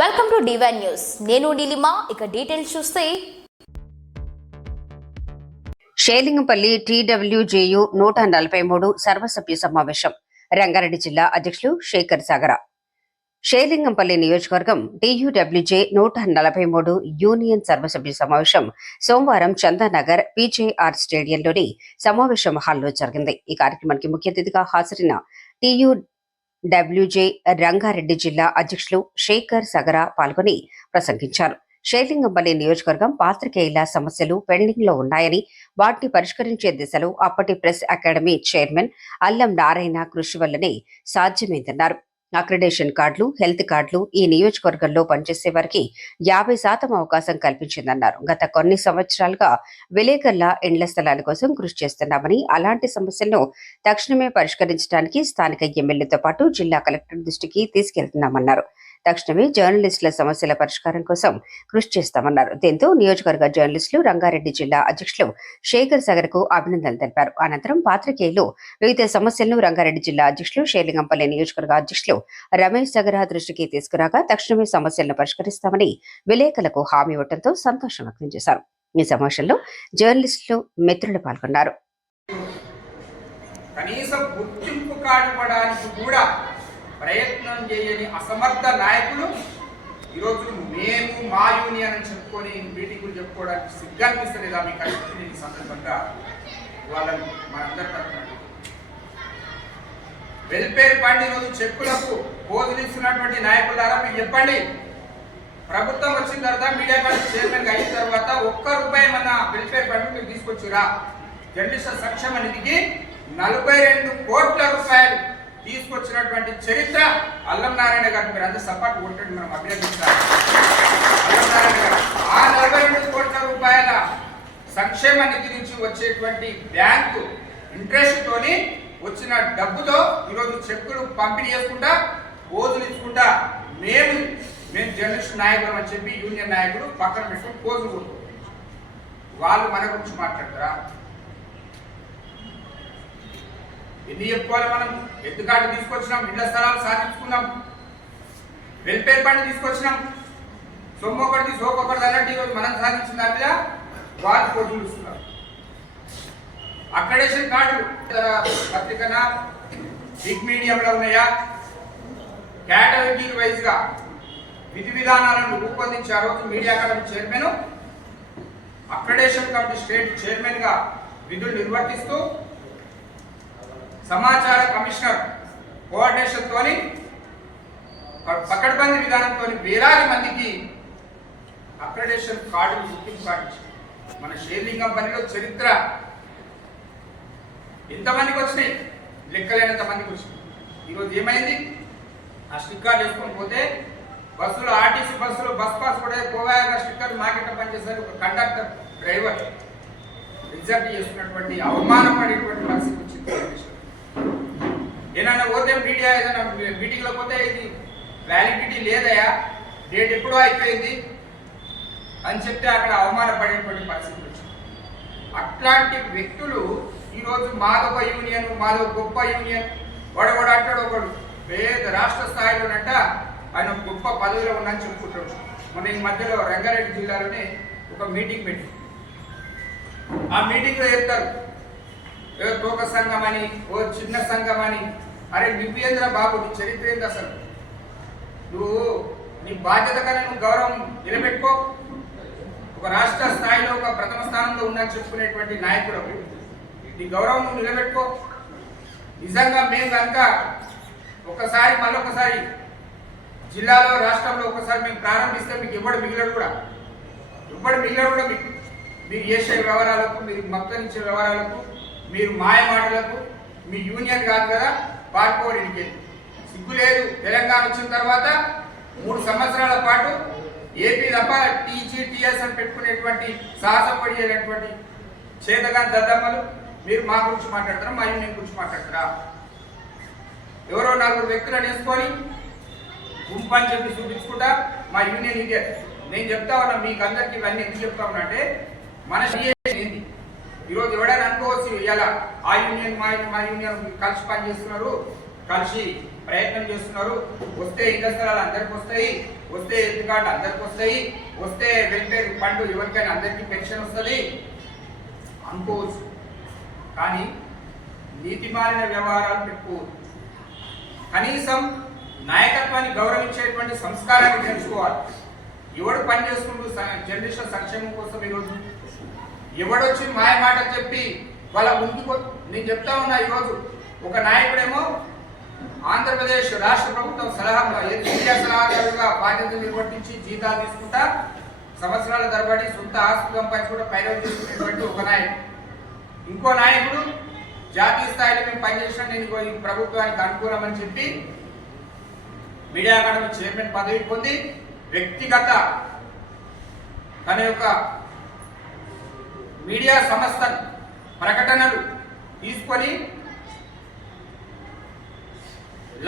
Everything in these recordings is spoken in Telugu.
Welcome to divine news. నేను నీలిమా. ఇక డీటెయిల్స్ చూస్తే షేలింగంపల్లి టీడబ్ల్యూజేయు 143 సర్వసభ్య సమావేశం. రంగారెడ్డి జిల్లా అధ్యక్షులు శేఖర్ సాగర. షేలింగంపల్లి నియోజకవర్గం టీయూడబ్ల్యూజే 143 యూనియన్ సర్వసభ్య సమావేశం సోమవారం చందానగర్ పీజేఆర్ స్టేడియంలోని సమావేశం హాల్లో జరిగింది. ఈ కార్యక్రమానికి ముఖ్య అతిథిగా హాజరైన టీయూడబ్ల్యూజే రంగారెడ్డి జిల్లా అధ్యక్షులు శేఖర్ సాగర పాల్గొని ప్రసంగించారు. షేలింగంపల్లి నియోజకవర్గం పాత్రికేయుల సమస్యలు పెండింగ్ లో ఉన్నాయని, వాటిని పరిష్కరించే దిశలో అప్పటి ప్రెస్ అకాడమీ చైర్మన్ అల్లం నారాయణ కృషి వల్లనే సాధ్యమైందన్నారు. అక్రిడేషన్ కార్డులు, హెల్త్ కార్డులు ఈ నియోజకవర్గంలో పనిచేసే వారికి 50% అవకాశం కల్పించిందన్నారు. గత కొన్ని సంవత్సరాలుగా విలేకరుల ఇండ్ల స్థలాల కోసం కృషి చేస్తున్నామని, అలాంటి సమస్యలను తక్షణమే పరిష్కరించడానికి స్థానిక ఎమ్మెల్యేతో పాటు జిల్లా కలెక్టర్ దృష్టికి తీసుకెళ్తున్నామన్నారు. తక్షణమే జర్నలిస్టుల సమస్యల పరిష్కారం కోసం కృషి చేస్తామన్నారు. దీంతో నియోజకవర్గ జర్నలిస్టులు రంగారెడ్డి జిల్లా అధ్యక్షులు శేఖర్ సాగర్ కు అభినందనలు తెలిపారు. అనంతరం పాత్రికేయులు వివిధ సమస్యలను రంగారెడ్డి జిల్లా అధ్యక్షులు షేలింగంపల్లి నియోజకవర్గ అధ్యక్షులు రమేష్ సాగర్ దృష్టికి తీసుకురాగా తక్షణమే సమస్యలను పరిష్కరిస్తామని విలేకరులకు హామీ ఇవ్వడంతో సంతోషం వ్యక్తం చేశారు. ఈ సమావేశంలో జర్నలిస్టులు, మిత్రులు పాల్గొన్నారు. కనీసం గుర్తింపు కార్డు కూడా ప్రయత్నం చేయని అసమర్థ నాయకులు ఈరోజు మేము మా యూనియన్ అని చెప్పుకొని మీటింగులు చెప్పుకోవడానికి సిగ్గనిపిస్తలేదా మీ కలిసి ఈ సందర్భంగా వాళ్ళని మనందరి తరఫున వెల్ఫేర్ ఫండ్ ఈరోజు చెక్కులకు పోజులు ఇస్తున్నటువంటి నాయకుల ద్వారా మీరు చెప్పండి. ప్రభుత్వం వచ్చిన తర్వాత మీడియా ఫండ్ చైర్మన్ అయిన తర్వాత ₹1 మన వెల్ఫేర్ ఫండ్ మీరు తీసుకొచ్చిరా? జర్నలిస్టుల సంక్షేమ నిధికి 42 కోట్ల రూపాయలు తీసుకొచ్చినటువంటి చరిత్ర అల్లం నారాయణ గారికి మీరు అందరూ సపోర్ట్ కొట్టండి, మనం అభినందించాలి. అల్లం నారాయణ గారు ఆ 42 కోట్ల రూపాయల సంక్షేమ నిధి నుంచి వచ్చేటువంటి బ్యాంకు ఇంట్రెస్ట్ తోని వచ్చిన డబ్బుతో ఈరోజు చెక్కులు పంపిణీ చేసుకుంటా, పోజులు ఇచ్చుకుంటా మేము జర్నలిస్ట్ నాయకులు అని చెప్పి యూనియన్ నాయకులు పక్కన పెట్టుకుని పోజులు కొట్టుకుంటారు. వాళ్ళు మన గురించి మాట్లాడతారా? ఎన్ని చెప్పుకోవాలి? మనం ఎత్తు కార్డు తీసుకొచ్చినాం, ఇళ్ల స్థలాలు సాధించుకున్నాం, వెల్ఫేర్ ఫండ్ తీసుకొచ్చినాం, సొమ్మొకటి సోకొకటి అన్నట్టు ఈరోజు మనం సాధించిన దాంట్లో వాళ్ళు పోటీలు ఇస్తున్నారు. అక్రెడిటేషన్ కార్డులు పత్రికన బిగ్ మీడియంలో ఉన్నాయా? కేటగిరీ వైజ్ గా విధి విధానాలను రూపొందించి ఆ రోజు media academy chairman, accreditation committee state chairman గా విధులు నిర్వర్తిస్తూ సమాచార కమిషనర్ కోఆర్డినేషన్ తోని పకడ్బందీ విధానంతో వేలాది మందికి అక్రెడిటేషన్ కార్డులు, గుర్తింపు కార్డు మన షేలింగంపల్లిలో చరిత్ర ఎంతమందికి వచ్చినాయి? లెక్కలేనంత మందికి వచ్చినాయి. ఈరోజు ఏమైంది? ఆ స్టిక్కర్ వేసుకొని పోతే బస్సులు, ఆర్టీసీ బస్సులు, బస్ పాస్ కూడా పోవాక స్టిక్కర్ మార్కెట్ పనిచేస్తారు. ఒక కండక్టర్, డ్రైవర్ రిజర్వ్ చేసుకున్నటువంటి అవమానపడేటువంటి పరిస్థితి వచ్చింది. ఏదైనా పోతే మీడియా ఏదైనా మీటింగ్లో పోతే ఇది వ్యాలిడిటీ లేదయా, డేట్ ఎప్పుడో అయిపోయింది అని చెప్తే అక్కడ అవమానపడేటువంటి పరిస్థితి వచ్చింది. అట్లాంటి వ్యక్తులు ఈరోజు మాదొక యూనియన్, మాదో గొప్ప యూనియన్, వాడవాడు అంటాడు ఒకడు పేద రాష్ట్ర స్థాయిలోనంట ఆయన గొప్ప పదవిలో ఉన్నాయని చెప్పుకుంటాడు. మన ఈ మధ్యలో రంగారెడ్డి జిల్లాలోనే ఒక మీటింగ్ పెట్టి ఆ మీటింగ్లో చెప్తారు ఏదో తోక సంఘం అని, ఓ చిన్న సంఘం అని. అరే నివ్వేంద్ర బాబు, నీ చరిత్ర ఏంది అసలు? నువ్వు నీ బాధ్యత కన్నా నువ్వు గౌరవం నిలబెట్టుకో. ఒక రాష్ట్ర స్థాయిలో ఒక ప్రథమ స్థానంలో ఉందని చెప్పుకునేటువంటి నాయకుడు నీ గౌరవం నువ్వు నిలబెట్టుకో. నిజంగా మేము కనుక ఒకసారి మళ్ళొకసారి జిల్లాలో, రాష్ట్రంలో ఒకసారి మేము ప్రారంభిస్తే మీకు ఎవడు మిగిలడు కూడా మీకు మీరు చేసే వ్యవహారాలకు, మీరు మొత్తం ఇచ్చే వ్యవహారాలకు, మీరు మాయ మాటలకు మీ యూనియన్ కాదు కదా పార్కోవడానికి సిగ్గు లేదు. తెలంగాణ వచ్చిన తర్వాత 3 సంవత్సరాల పాటు ఏపీ తప్ప టీజీటీఎస్ అని పెట్టుకునేటువంటి సాహసం పడినటువంటి చేతగాని దద్దమ్మలు మీరు మా గురించి మాట్లాడతారా? మా యూనియన్ గురించి మాట్లాడతారా? ఎవరో 4 వ్యక్తులను వేసుకొని గుంపు అని చెప్పి చూపించుకుంటా మా యూనియన్ ఇదే. నేను చెప్తా ఉన్నా మీకు అందరికి ఇవన్నీ ఎందుకు చెప్తా ఉన్నా అంటే మన ఏంది ఈరోజు ఎవడైనా అనుకోవచ్చు ఇలా ఆ యూనియన్ మా యూనియన్ కలిసి పనిచేస్తున్నారు, కలిసి ప్రయత్నం చేస్తున్నారు. వస్తే ఇళ్ల స్థలాలు అందరికి వస్తాయి, వస్తే ఎత్తుకాట అందరికి వస్తాయి, వస్తే వెల్ఫేర్ ఫండ్ ఎవరికైనా అందరికీ పెన్షన్ వస్తుంది అనుకోవచ్చు. కానీ నీతిమాలిన వ్యవహారాలు పెట్టుకోవచ్చు. కనీసం నాయకత్వాన్ని గౌరవించేటువంటి సంస్కారాన్ని తెలుసుకోవాలి. ఎవడు పని చేసుకుంటూ జనరేషన్ సంక్షేమం కోసం ఈరోజు ఎవడొచ్చి మాయ మాట చెప్పి వాళ్ళ ముందుకు నేను చెప్తా ఉన్నా. ఈరోజు ఒక నాయకుడేమో ఆంధ్రప్రదేశ్ రాష్ట్ర ప్రభుత్వం విద్యా సలహాదారుగా బాధ్యతలు నిర్వర్తించి జీతాలు తీసుకుంటా సంవత్సరాల తరబడి సొంత ఆస్తులు సంపాదించుకుంటూ పైరవి తీసుకునేటువంటి ఒక నాయకుడు. ఇంకో నాయకుడు జాతీయ స్థాయిలో మేము పనిచేసిన నేను ఈ ప్రభుత్వానికి అనుకూలమని చెప్పి మీడియా అకాడమీ చైర్మన్ పదవి పొంది వ్యక్తిగత తన యొక్క మీడియా సంస్థ ప్రకటనలు తీసుకొని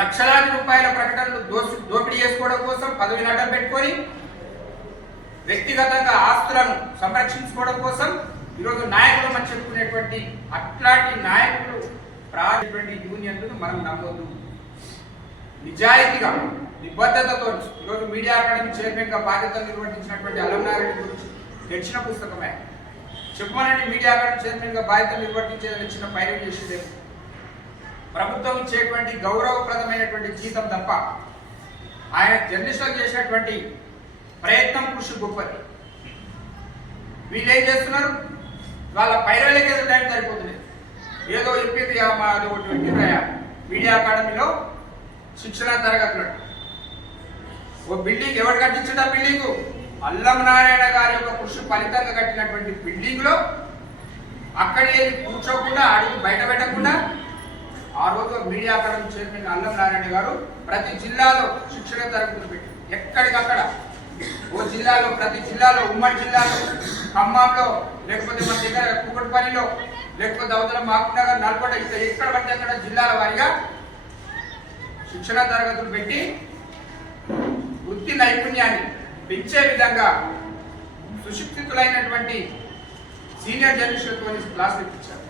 లక్షలాది రూపాయల ప్రకటనలు దోపిడీ చేసుకోవడం కోసం పదవిని అడ్డం పెట్టుకొని వ్యక్తిగతంగా ఆస్తులను సంరక్షించుకోవడం కోసం ఈరోజు నాయకులు అని చెప్పుకునేటువంటి అట్లాంటి నాయకులు ప్రారంభించినటువంటి యూనియన్లను మనం నమ్మొద్దు. నిజాయితీగా నిబద్ధతతో ఈరోజు మీడియా అకాడమీ చైర్మన్ గా బాధ్యతలు నిర్వర్తించినటువంటి అలంనారెడ్డి గురించి తెచ్చిన పుస్తకమే. చెప్పమనండి, మీడియా అకాడమీ చైర్మన్ గా బాధ్యతలు నిర్వర్తించేదని ఇచ్చిన పైరవి చేసేది ప్రభుత్వం ఇచ్చేటువంటి గౌరవప్రదమైనటువంటి జీతం తప్ప ఆయన జర్నలిస్టులు చేసినటువంటి ప్రయత్నం కృషి గొప్పది. వీళ్ళు ఏం చేస్తున్నారు? వాళ్ళ పైరవిలకి ఏదో టైం సరిపోతుంది. ఏదో చెప్పింది మీడియా అకాడమీలో శిక్షణ తరగతులు. ఓ బిల్డింగ్ ఎవరు కట్టించాడు? ఆ బిల్డింగ్ అల్లం నారాయణ గారి యొక్క కృషి ఫలితంగా కట్టినటువంటి బిల్డింగ్ లో అక్కడే కూర్చోకుండా అడుగు బయట పెట్టకుండా ఆ రోజు మీడియా అకాడమీ చైర్మన్ అల్లం నారాయణ గారు ప్రతి జిల్లాలో శిక్షణ తరగతులు పెట్టి ఎక్కడికక్కడ ఓ జిల్లాలో ప్రతి జిల్లాలో ఉమ్మడి జిల్లాలో ఖమ్మంలో లేకపోతే మన దగ్గర కుక్కటిపల్లిలో లేకపోతే అవతల మహబూబ్నగర్ నల్గొండ ఇక్కడ ఎక్కడ పడితే అక్కడ జిల్లాల వారిగా శిక్షణ తరగతులు పెట్టి వృత్తి నైపుణ్యాన్ని పెంచే విధంగా సుశిక్షితులైనటువంటి సీనియర్ జర్నలిస్టులతో క్లాసులు ఇప్పించారు.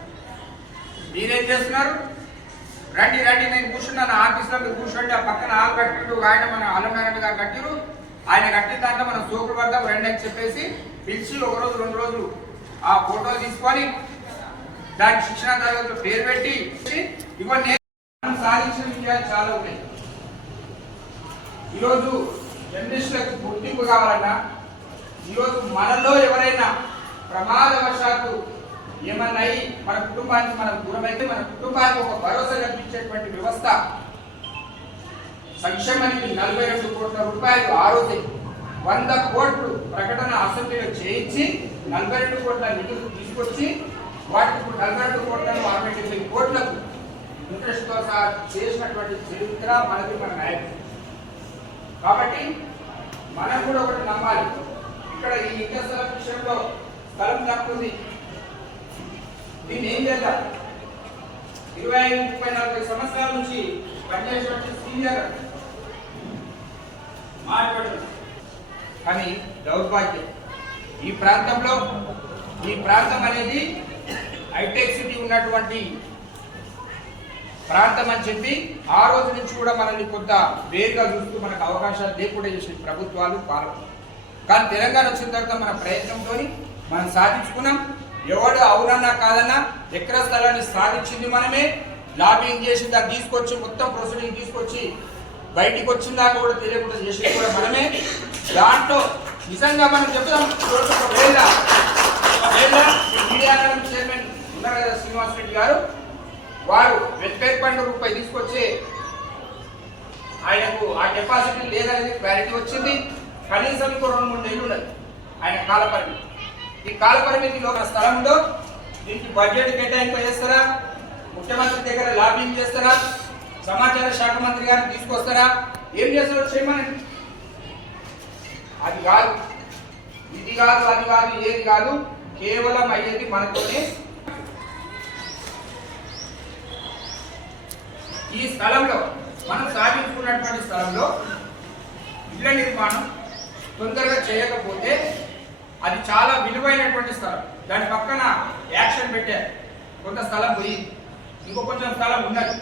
మీరేం చేస్తున్నారు? రండి రండి నేను కూర్చున్నాను ఆఫీస్లో, మీరు కూర్చోండి. ఆ పక్కన ఆలు కట్టిండు ఆయన మన అలంనారాయణ గారు కట్టిరు, ఆయన కట్టిన దాంట్లో మనం సోకులు పడదాం రండి అని చెప్పేసి పిలిచి ఒక రోజు 2 రోజులు ఆ ఫోటోలు తీసుకొని దానికి శిక్షణ తరగతులు పేరు పెట్టి ఇవన్నీ మనం సాధించిన విషయాలు చాలా ఉన్నాయి. ఈరోజు జర్నలిస్టులకు గుర్తింపు కావాలన్నా, ఈరోజు మనలో ఎవరైనా ప్రమాదవశాత్తు ఏమన్నా మన కుటుంబానికి మనం దూరమైతే మన కుటుంబానికి ఒక భరోసా కల్పించేటువంటి వ్యవస్థ సంక్షేమానికి 42 కోట్ల రూపాయలు ఆ రోజే 100 కోట్లు ప్రకటన అసెంబ్లీలో చేయించి 42 కోట్ల నిధులు తీసుకొచ్చి వాటికి 42 కోట్లను 69 కోట్లకు ఇంట్రెస్ట్ తో సహా చేసినటువంటి చరిత్ర మనది, మన నాయకుడు. కాబట్టి మనం కూడా ఒకటి నమ్మాలి. ఇక్కడ ఈ ఇళ్ల స్థలం విషయంలో స్థలం తక్కువ, దీన్ని ఏం చేద్దాం? 25-30-40 సంవత్సరాల నుంచి పనిచేసేటువంటి సీనియర్ మాట్లాడు. కానీ దౌర్భాగ్యం ఈ ప్రాంతం అనేది హైటెక్ సిటీ ఉన్నటువంటి ప్రాంతం అని చెప్పి ఆ రోజు నుంచి కూడా మనల్ని కొంత వేరుగా చూస్తూ మనకు అవకాశాలు లేకుండా చేసిన ప్రభుత్వాలు పాలకులు. కానీ తెలంగాణ వచ్చిన తర్వాత మన ప్రయత్నంతో మనం సాధించుకున్నాం. ఎవడు అవునన్నా కాదన్నా ఎకరా స్థలాన్ని సాధించింది మనమే. లాబింగ్ చేసి దాన్ని తీసుకొచ్చి మొత్తం ప్రొసీడింగ్ తీసుకొచ్చి బయటికి వచ్చిందాకా కూడా తెలియకుండా చేసేది కూడా మనమే. దాంట్లో నిజంగా మనం చెప్తాం, మీడియా అకాడమీ చైర్మన్ ఉన్నారు కదా శ్రీనివాస్ రెడ్డి గారు, వారు వెల్ఫేర్ ఫండ్ రూపాయి తీసుకొచ్చి ఆయనకు ఆ కెపాసిటీ లేదనేది క్లారిటీ వచ్చింది. కనీసం ఇంకో 2-3 నెలలు ఉన్నది ఆయన కాలపరిమితి. ఈ కాలపరిమితిలో మన స్థలంలో దీనికి బడ్జెట్ కేటాయింపు చేస్తారా, ముఖ్యమంత్రి దగ్గర లాబింగ్ చేస్తారా, సమాచార శాఖ మంత్రి గారిని తీసుకొస్తారా, ఏం చేస్తారో చేయమని. అది కాదు, ఇది కాదు, అది కాదు, ఏది కాదు, కేవలం అయ్యేది మనతోనే. ఈ స్థలంలో మనం సాధించుకున్నటువంటి స్థలంలో ఇళ్ల నిర్మాణం తొందరగా చేయకపోతే అది చాలా విలువైనటువంటి స్థలం. దాని పక్కన యాక్షన్ పెట్టారు, కొంత స్థలం పోయి ఇంకో కొంచెం స్థలం ఉన్నది.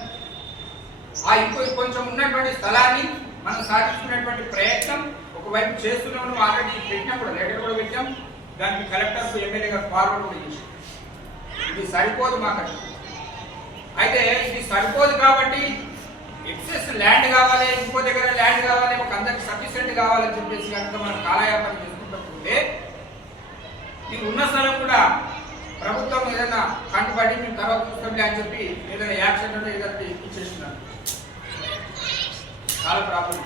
ఆ కొంచెం ఉన్నటువంటి స్థలాన్ని మనం సాధించుకునేటువంటి ప్రయత్నం ఒకవైపు చేస్తున్నాము. ఆల్రెడీ పెట్టినా కూడా లెటర్ కూడా పెట్టాం, దానికి కలెక్టర్కు ఎమ్మెల్యే గారు ఫార్వర్డ్ కూడా చేశాం. ఇది సరిపోదు మాకు. అయితే ఇది సరిపోదు కాబట్టి ఎక్సెస్ ల్యాండ్ కావాలి, ఇంకో దగ్గర ల్యాండ్ కావాలి, ఒక అందరికి సఫిషియెంట్ కావాలని చెప్పేసి కనుక మనం కాలయాపన చేసుకుంటే ఇది ఉన్న స్థలం కూడా ప్రభుత్వం ఏదైనా కంటుబడి మేము తర్వాత చూస్తాంలే అని చెప్పి ఏదైనా యాక్షన్ అంటే ఏదైనా ఇచ్చేస్తున్నారు. చాలా ప్రాబ్లం.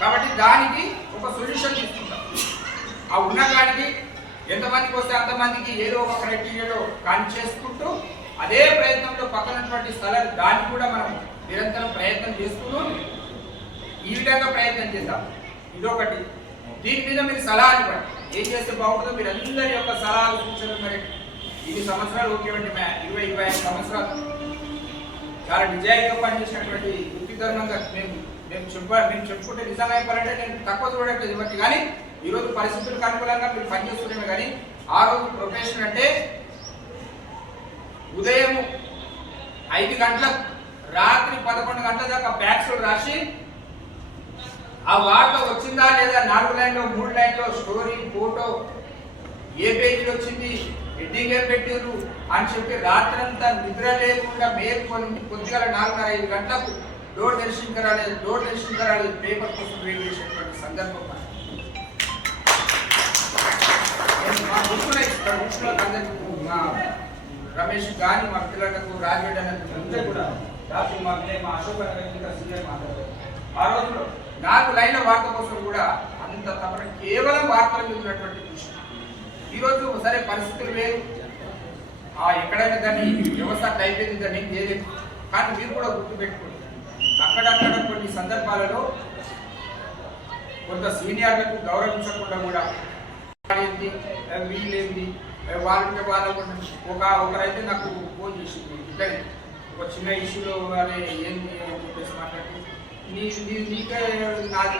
కాబట్టి దానికి ఒక సొల్యూషన్ తీసుకుంటాం. ఆ ఉన్న కాడికి ఎంతమందికి వస్తే అంతమందికి ఏదో ఒక క్రైటీరియాలో కానీ చేసుకుంటూ అదే ప్రయత్నంలో పక్కనటువంటి స్థలాలు దాన్ని కూడా మనం నిరంతరం ప్రయత్నం చేసుకుంటూ ఈ విధంగా ప్రయత్నం చేద్దాం. ఇదొకటి. దీని మీద మీరు సలహాలు ఇవ్వండి, ఏం చేస్తే బాగుంటుందో మీరు అందరి యొక్క సలహాలు సూచనలు. మరి 20 సంవత్సరాలు ఓకేవండి, 20-25 సంవత్సరాలు చాలా నిజాయితీగా పనిచేసినటువంటి వృత్తి ధర్మంగా మేము చెప్పుకుంటే నిజంగా చెప్పాలంటే నేను తక్కువ చూడట్లేదు ఇవ్వండి. కానీ ఈరోజు పరిస్థితులకు అనుకూలంగా మీరు పనిచేస్తున్నామే. కానీ ఆ రోజు ప్రొఫెషన్ అంటే ఉదయం 5 గంటలకు రాత్రి 11 గంటల దాకా బ్యాక్స్లు రాసి ఆ వార్త వచ్చిందా లేదా 4 లైన్లో 3 లైన్లో స్టోరీ ఫోటో ఏ పేజీలో వచ్చింది హెడ్డింగ్ ఏం పెట్టారు అని చెప్పి రాత్రంతా నిద్ర లేకుండా మేల్కొని కొద్దిగా 4:30-5 గంటలకు డోర్ దర్శించరాలేదు పేపర్ కోసం వెయిట్ చేసేటువంటి సందర్భం. మా రమేష్ కానీ మా పిల్లలకు రాజేడ్ అనేది కూడా రాత్రి మా అశోక్ సీనియర్ మాట్లాడారు. ఆ రోజులో 4 లైన్ల వార్త కోసం కూడా అంత తప్పన కేవలం వార్తల మీద ఉన్నటువంటి విషయం. ఈరోజు సరే పరిస్థితులు వేరు, ఎక్కడైనా దాన్ని వ్యవస్థ అయిపోయింది, దాన్ని ఏం చేయలేదు. కానీ మీరు కూడా గుర్తుపెట్టుకోండి, అక్కడక్కడ కొన్ని సందర్భాలలో కొంత సీనియర్లకు గౌరవించకుండా కూడా వీళ్ళేంది వాళ్ళంటే ఒకరైతే నాకు ఫోన్ చేసింది, ఇద్దరు ఒక చిన్న ఇష్యూలో ఏంది అని చెప్పేసి మాట్లాడి నీకే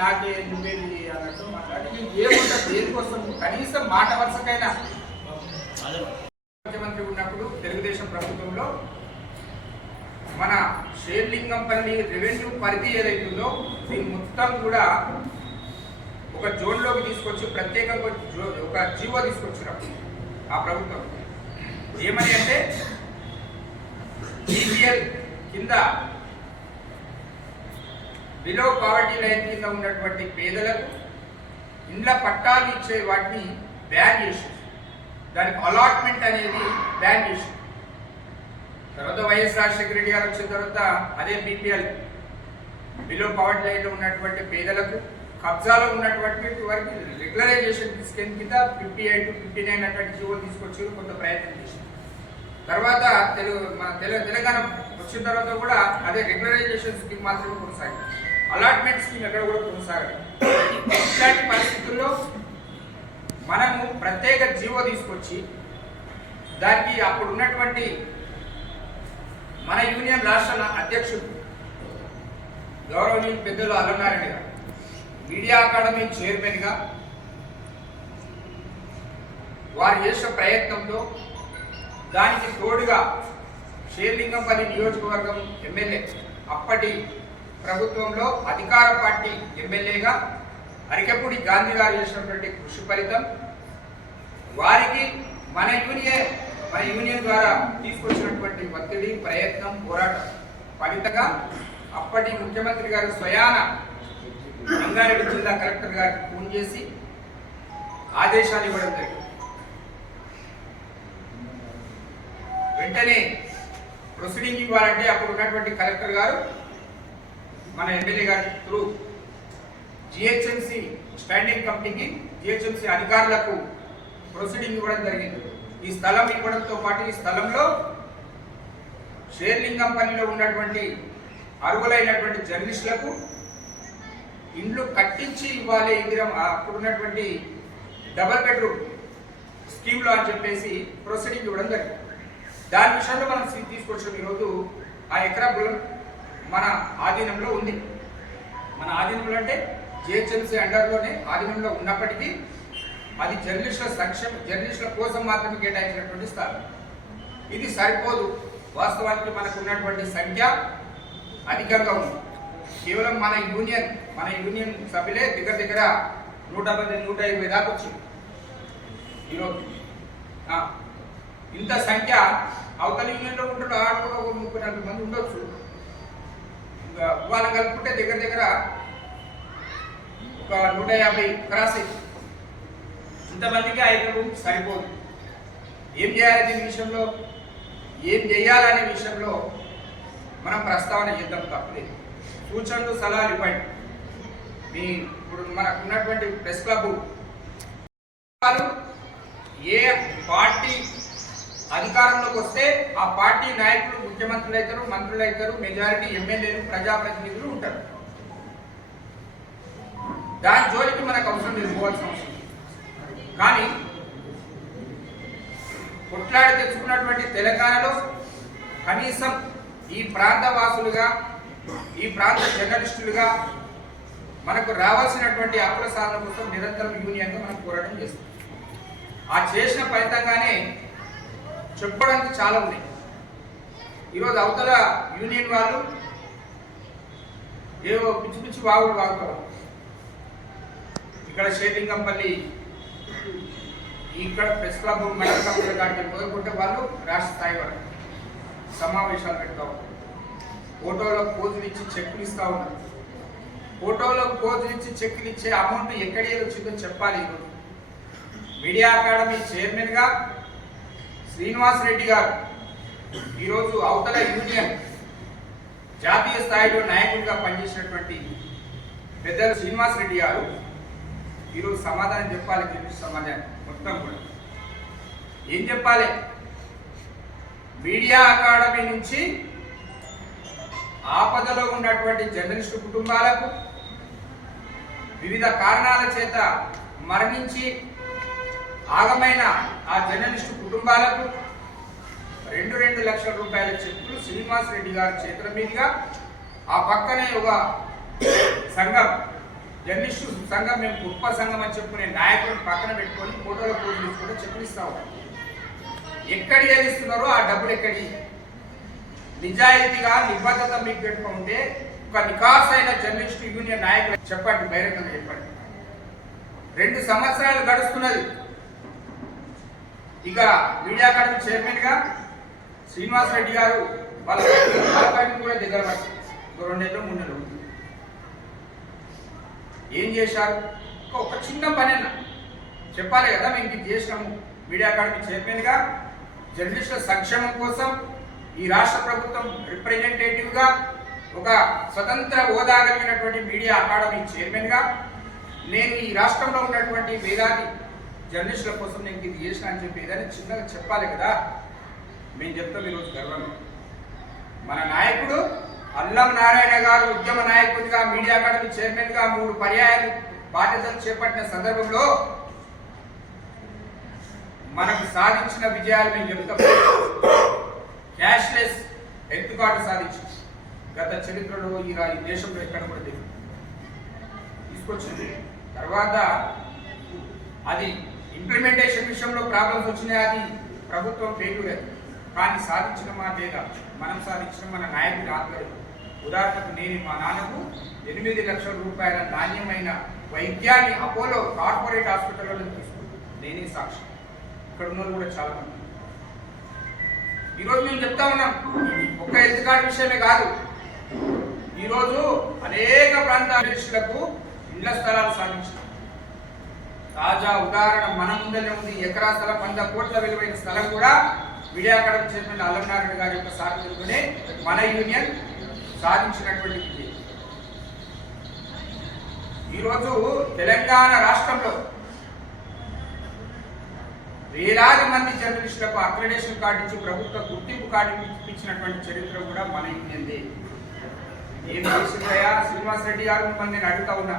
నాకే నువ్వేది అన్నట్టు మాట్లాడి ఏముంటుంది దేనికోసం కనీసం మాట వరుసకైనా. ముఖ్యమంత్రి ఉన్నప్పుడు తెలుగుదేశం ప్రభుత్వంలో మన షేర్లింగంపల్లి రెవెన్యూ పరిధి ఏదైతుందో దీన్ని మొత్తం కూడా ఒక జోన్లోకి తీసుకొచ్చి ప్రత్యేకంగా ఒక జీవో తీసుకొచ్చినప్పుడు ఆ ప్రభుత్వం ఏమని అంటే BPL కింద బిలో పావర్టీ లైన్ కింద ఉన్నటువంటి పేదలకు ఇండ్ల పట్టాలు ఇచ్చే వాటిని బ్యాన్ చేసి దానికి అలాట్మెంట్ అనేది బ్యాన్ చేసి తర్వాత వైఎస్ రాజశేఖర రెడ్డి గారు వచ్చిన తర్వాత అదే BPL బిలో పావర్టీ లైన్లో ఉన్నటువంటి పేదలకు కబ్జాలో ఉన్నటువంటి వారికి రెగ్యులరైజేషన్ స్కీమ్ కింద 58-59 అటువంటి జీవోలు తీసుకొచ్చి కొంత ప్రయత్నం చేసింది. తర్వాత తెలంగాణ వచ్చిన తర్వాత కూడా అదే రెగ్యులరైజేషన్ స్కీమ్ మాత్రమే కొనసాగింది, అలాట్మెంట్ స్కీమ్ ఎక్కడ కూడా కొనసాగలేదు. ఇట్లాంటి పరిస్థితుల్లో మనము ప్రత్యేక జీవో తీసుకొచ్చి దానికి అప్పుడు ఉన్నటువంటి మన యూనియన్ రాష్ట్ర అధ్యక్షుడు గౌరవనీయులు పెద్దలు అల్లనారాయణ గారు మీడియా అకాడమీ చైర్మన్గా వారు చేసిన ప్రయత్నంలో దానికి తోడుగా షేర్లింగంపల్లి నియోజకవర్గం ఎమ్మెల్యే అప్పటి ప్రభుత్వంలో అధికార పార్టీ ఎమ్మెల్యేగా అరికెపూడి గాంధీ గారు చేసినటువంటి కృషి ఫలితం వారికి మన యూనియన్ ద్వారా తీసుకొచ్చినటువంటి ఒత్తిడి ప్రయత్నం పోరాటం ఫలితంగా అప్పటి ముఖ్యమంత్రి గారు స్వయాన రంగారెడ్డి జిల్లా కలెక్టర్ గారికి ఫోన్ చేసి ఆదేశాలు ఇవ్వడం జరిగింది. వెంటనే ప్రొసీడింగ్ ఇవ్వాలంటే అప్పుడు ఉన్నటువంటి కలెక్టర్ గారు మన ఎమ్మెల్యే గారి త్రూ GHMC స్టాండింగ్ కమిటీకి GHMC అధికారులకు ప్రొసీడింగ్ ఇవ్వడం జరిగింది. ఈ స్థలం ఇవ్వడంతో పాటు ఈ స్థలంలో షేర్లింగంపల్లిలో ఉన్నటువంటి అర్హులైనటువంటి జర్నలిస్టులకు ఇండ్లు కట్టించి ఇవ్వాలి, అప్పుడు ఉన్నటువంటి డబల్ బెడ్రూమ్ స్కీమ్లో అని చెప్పేసి ప్రొసీడింగ్ ఇవ్వడం జరిగింది. దాని విషయంలో మనం తీసుకొచ్చాం. ఈరోజు ఆ ఎకరా పొలం మన ఆధీనంలో ఉంది. మన ఆధీనంలో అంటే GHMC అండర్లోనే ఆధీనంలో ఉన్నప్పటికీ అది జర్నలిస్టుల కోసం మాత్రమే కేటాయించినటువంటి స్థలం. ఇది సరిపోదు. వాస్తవానికి మనకు ఉన్నటువంటి సంఖ్య అధికంగా ఉంది. కేవలం మన యూనియన్ సభ్యులే దగ్గర 110-120 దాకా వచ్చింది ఈరోజు. ఇంత సంఖ్య అవతల యూనియన్లో ఉంటాడు, ఆడ కూడా 30-40 మంది ఉండొచ్చు. ఇంకా వాళ్ళని కలుపుకుంటే దగ్గర ఒక 150 క్రాస్ అయింది. ఇంతమందికి 5 రూమ్స్ సరిపోదు. ఏం చేయాలి దీని విషయంలో, ఏం చేయాలనే విషయంలో మనం ప్రస్తావన చేద్దాం, తప్పలేదు. సూచనలు సలహాలు ఇవ్వండి. ఇప్పుడు మనకు ఉన్నటువంటి ప్రెస్ క్లబ్ ఏ పార్టీ అధికారంలోకి వస్తే ఆ పార్టీ నాయకులు ముఖ్యమంత్రులు అవుతారు, మంత్రులు అవుతారు, మెజారిటీ ఎమ్మెల్యేలు, ప్రజాప్రతినిధులు ఉంటారు. దాని జోలికి మనకు అవసరం లేదు, పోవాల్సిన అవసరం. కానీ కొట్లాడి తెచ్చుకున్నటువంటి తెలంగాణలో కనీసం ఈ ప్రాంత వాసులుగా, ఈ ప్రాంత జర్నలిస్టులుగా మనకు రావాల్సినటువంటి హక్కుల సాధన కోసం నిరంతరం యూనియన్గా మనం పోరాటం చేస్తాం. ఆ చేసిన ఫలితంగానే చెప్పడానికి చాలా ఉన్నాయి. ఈరోజు అవతల యూనియన్ వాళ్ళు ఏవో పిచ్చి వాగుడు వాగుతారు. ఇక్కడ షేర్లింగంపల్లి, ఇక్కడ ప్రెస్ క్లబ్, మండల కమిటీల కాడికి మొదలుకుంటే వాళ్ళు రాష్ట్ర స్థాయి వరకు సమావేశాలు పెడతా ఉన్నారు. ఫోటోలో పోజులు ఇచ్చి చెక్కులు ఇస్తూ ఉన్నారు. ఫోటోలో పోజులు ఇచ్చి చెక్కులు ఇచ్చే అమౌంట్ ఎక్కడి వచ్చిందో చెప్పాలి. ఈరోజు మీడియా అకాడమీ చైర్మన్గా శ్రీనివాస్ రెడ్డి గారు, ఈరోజు అవతల యూనియన్ జాతీయ స్థాయిలో నాయకుడిగా పనిచేసినటువంటి పెద్దలు శ్రీనివాస్ రెడ్డి గారు ఈరోజు సమాధానం చెప్పాలి. జర్నలిస్ట్ సమాజాన్ని మొత్తం కూడా ఏం చెప్పాలి? మీడియా అకాడమీ నుంచి ఆపదలో ఉన్నటువంటి జర్నలిస్టు కుటుంబాలకు, వివిధ కారణాల చేత మరణించి ఆగమైన ఆ జర్నలిస్టు కుటుంబాలకు 2 లక్షల రూపాయల చెక్కులు శ్రీనివాస్ రెడ్డి గారి చేతుల మీదుగా, ఆ పక్కనే ఒక సంఘం, జర్నలిస్టు సంఘం, మేము గొప్ప సంఘం అని చెప్పుకునే నాయకులను పక్కన పెట్టుకొని ఫోటోలో పోజులు తీసుకుంటే చెక్కులు ఇస్తా ఉంటాం. ఎక్కడి ఏదిస్తున్నారో ఆ డబ్బులు ఎక్కడి? నిజాయితీగా నిబద్ధత మీకు పెట్టుకుంటే ఒక నికాసైన జర్నలిస్టు యూనియన్ నాయకులు చెప్పండి, బహిరంగంగా చెప్పండి. 2 సంవత్సరాలు గడుస్తున్నది. ఇక మీడియా అకాడమీ చైర్మన్గా శ్రీనివాస్ రెడ్డి గారు వాళ్ళ కూడా దగ్గర పట్టి 2 నెలలు 3 నెలలు ఏం చేశారు? ఒక చిన్న పని అన్న చెప్పాలి కదా. మేము ఇది చేసినాము. మీడియా అకాడమీ చైర్మన్గా జర్నలిస్టుల సంక్షేమం కోసం ఈ రాష్ట్ర ప్రభుత్వం రిప్రజెంటేటివ్గా, ఒక స్వతంత్ర హోదా కలిగినటువంటి మీడియా అకాడమీ చైర్మన్గా నేను ఈ రాష్ట్రంలో ఉన్నటువంటి వేలాది జర్నలిస్టుల కోసం నేను ఇది చేసిన అని చెప్పి ఏదైనా చిన్నగా చెప్పాలి కదా. మేము చెప్తాం ఈరోజు గర్వంగా. మన నాయకుడు అల్లం నారాయణ గారు ఉద్యమ నాయకుడిగా, మీడియా అకాడమీ చైర్మన్గా 3 పర్యాయాలు బాధ్యతలు చేపట్టిన సందర్భంలో మనకు సాధించిన విజయాలు మేము చెప్తాం. క్యాష్లెస్ హెల్త్ కార్డు సాధించింది. గత చరిత్రలో ఈ దేశంలో ఎక్కడ కూడా తీసుకొచ్చింది. తర్వాత అది ఇంప్లిమెంటేషన్ విషయంలో ప్రాబ్లమ్స్ వచ్చినాయి. అది ప్రభుత్వం ఫెయిల్యూర్. కానీ సాధించిన మా లేదా మనం సాధించిన మన నాయకుడి ఆధ్వర్యం. ఉదాహరణకు నేను మా నాన్నకు 8 లక్షల రూపాయల నాణ్యమైన వైద్యాన్ని అపోలో కార్పొరేట్ హాస్పిటల్లో తీసుకుంటాను. నేనే సాక్షి. ఇక్కడ ఉన్న కూడా చాలా మంది. ఈరోజు మేము చెప్తా ఉన్నాం, ఒక్క హెల్త్ కార్డు విషయమే కాదు. ఈరోజు అనేక ప్రాంత జర్నలిస్టులకు ఇళ్ల స్థలాలు సాధించారు. తాజా ఉదాహరణ మన ముందరే ఉంది. ఎకరా స్థలం 100 కోట్ల విలువైన స్థలం కూడా మీడియా అకాడమీ చైర్మన్ అల్లం నారాయణ గారి యొక్క సారథ్యంలోనే మన యూనియన్ సాధించినటువంటి విజయం. ఈరోజు తెలంగాణ రాష్ట్రంలో వేలాది మంది జర్నలిస్టులకు అక్రిడేషన్ కార్డు ఇచ్చి ప్రభుత్వ గుర్తింపు కార్డు ఇప్పించినటువంటి చరిత్ర కూడా మన యూనియన్దే. ఏం చేసిందయ్యా శ్రీనివాస్ రెడ్డి గారు? మిమ్మల్ని నేను అడుగుతా ఉన్నా,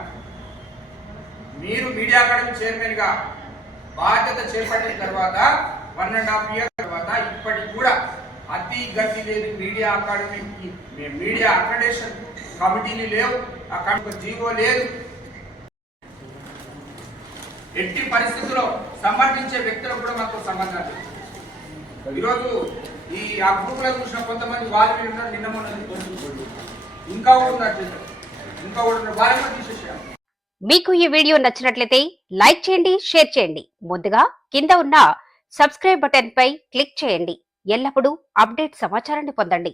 మీరు మీడియా అకాడమీ చైర్మన్గా బాధ్యత చేపట్టిన తర్వాత 1.5 years తర్వాత ఇప్పటికి కూడా అతి గతి లేదు. మీడియా అకాడమీకి మీడియా అక్రిడేషన్ కమిటీలు లేవు, ఆ కమిటీ జీవో లేదు. ఎట్టి పరిస్థితుల్లో సమర్థించే వ్యక్తులకు కూడా మాకు సంబంధం లేదు. ఈరోజు ఈ ఆ గ్రూపులో చూసిన కొంతమంది వాళ్ళు ఉన్నారు. నిన్న మొన్న ఇంకా కూడా ఉన్నట్టు ఇంకా కూడా వాళ్ళని కూడా తీసేసాను. మీకు ఈ వీడియో నచ్చినట్లయితే లైక్ చేయండి, షేర్ చేయండి. ముందుగా కింద ఉన్న సబ్స్క్రైబ్ బటన్ పై క్లిక్ చేయండి. ఎల్లప్పుడూ అప్డేట్ సమాచారాన్ని పొందండి.